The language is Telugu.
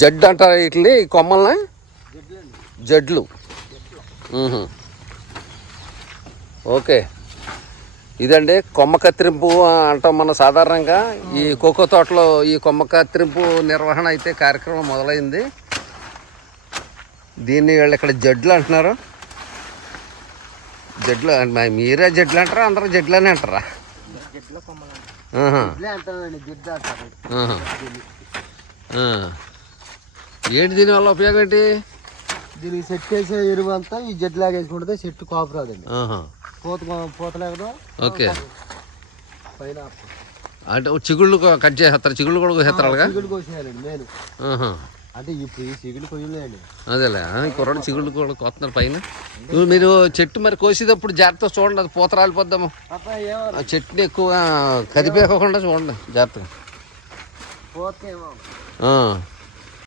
జడ్డు అంటారు వీటిని? ఈ కొమ్మల్ని? జడ్లు. ఓకే. ఇదండి కొమ్మ కత్తిరింపు అంటాం మన సాధారణంగా. ఈ కోకో తోటలో ఈ కొమ్మ కత్తిరింపు నిర్వహణ అయితే కార్యక్రమం మొదలైంది. దీన్ని వీళ్ళు ఇక్కడ జడ్లు అంటున్నారు. జడ్లు మరి మీరే జడ్లు అంటారా అందరూ జడ్లు అని అంటారా. జిడ్ల కొమ్మలు ఏంటి దీనివల్ల ఉపయోగం ఏంటి? దీనికి సెట్ చేసే ఎరువు అంతా ఈ జెడ్ లాగా వేసుకుంటే చెట్టు కాపు రాదండి. పూత పూత లేకదో ఓకే. పైన అంటే చిగుళ్ళు కట్ చేస్తారు చిగుళ్ళు కూడా కోసేస్తారుగా చిగుడు కోసేయాలండి నేను. అంటే ఇప్పుడు ఈ చిగుడు కొయ్యలేండి. అదేలే కుర్రాడు చిగుళ్ళు కూడా కోస్తున్నారు పైన. మీరు చెట్టు మరి కోసేటప్పుడు జాగ్రత్తగా చూడండి అది పూత రాలిపోద్దాము. ఆ చెట్టుని ఎక్కువ కదిపేయకుండా చూడండి జాగ్రత్తగా.